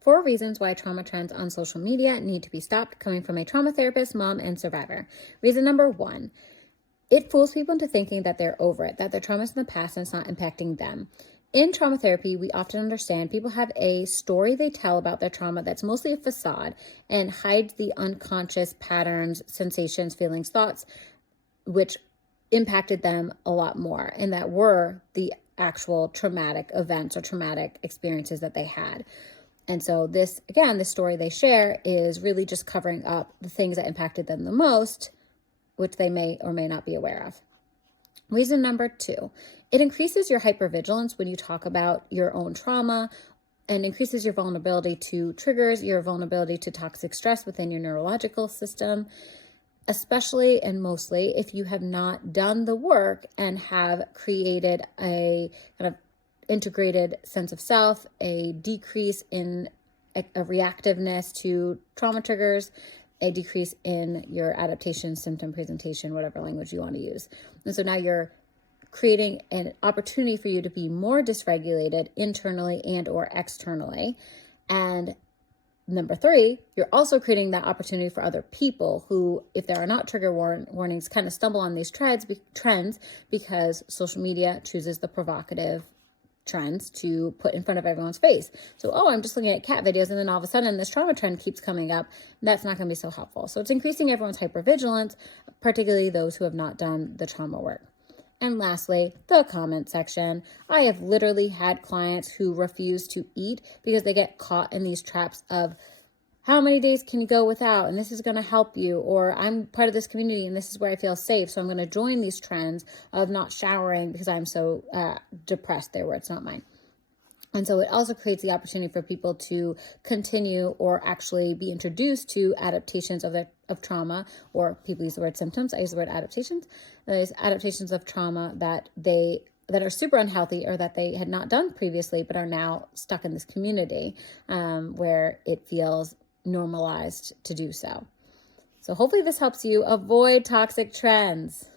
4 reasons why trauma trends on social media need to be stopped, coming from a trauma therapist, mom, and survivor. Reason number 1, it fools people into thinking that they're over it, that their trauma's in the past and it's not impacting them. In trauma therapy, we often understand people have a story they tell about their trauma that's mostly a facade and hides the unconscious patterns, sensations, feelings, thoughts, which impacted them a lot more, and that were the actual traumatic events or traumatic experiences that they had. And so this story they share is really just covering up the things that impacted them the most, which they may or may not be aware of. Reason number 2, it increases your hypervigilance when you talk about your own trauma and increases your vulnerability to triggers, your vulnerability to toxic stress within your neurological system, especially and mostly if you have not done the work and have created a kind of integrated sense of self, a decrease in a reactiveness to trauma triggers, a decrease in your adaptation, symptom presentation, whatever language you want to use. And so now you're creating an opportunity for you to be more dysregulated internally and or externally. And number 3, you're also creating that opportunity for other people who, if there are not trigger warnings, kind of stumble on these trends because social media chooses the provocative trends to put in front of everyone's face. So, I'm just looking at cat videos, and then all of a sudden this trauma trend keeps coming up. That's not going to be so helpful. So it's increasing everyone's hypervigilance, particularly those who have not done the trauma work. And lastly, the comment section. I have literally had clients who refuse to eat because they get caught in these traps of how many days can you go without, and this is going to help you, or I'm part of this community and this is where I feel safe, so I'm going to join these trends of not showering because I'm so depressed. Their words, not mine. And so it also creates the opportunity for people to continue or actually be introduced to adaptations of trauma, or people use the word symptoms. I use the word adaptations. There's adaptations of trauma that are super unhealthy or that they had not done previously, but are now stuck in this community where it feels normalized to do so. So hopefully this helps you avoid toxic trends.